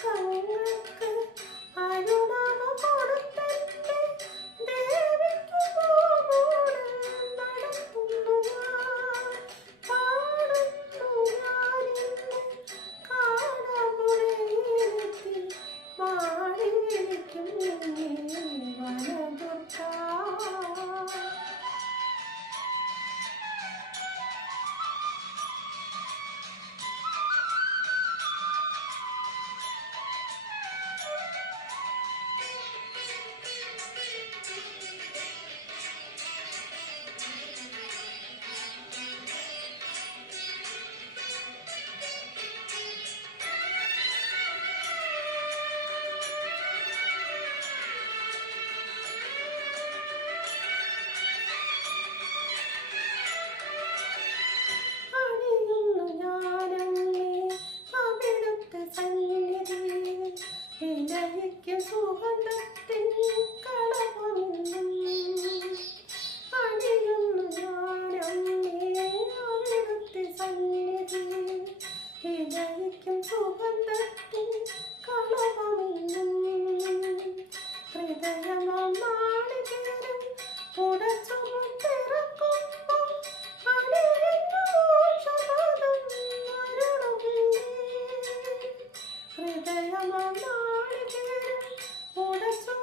കങ്ങൾക്ക് അരുണമ കൊടുത്തെന്റെ ദേവിക്ക് പൂമൂടൽ നടത്തുന്നു ഞാൻ. പാടുന്നു ഞാനിന്ന് കാണമുറയിലെത്തി മാടി വിളിക്കും വനദുർഗ. ഇലയ്ക്കും സുഗന്ധത്തിൻ കളഭമെന്നും അണിയുന്നു ഞാനമ്മേ അവിടുത്തെ സന്നിധിയിൽ. ഇലയ്ക്കും സുഗന്ധത്തിൻ കളഭമെന്നും ഹൃദയമാളികേരം ഉടച്ചുമുട്ടിറക്കുമ്പോൾ അണിയുന്നു മോക്ഷപദം അരുളുകയേ. ഹൃദയമാളികേരം ഉടച്ചു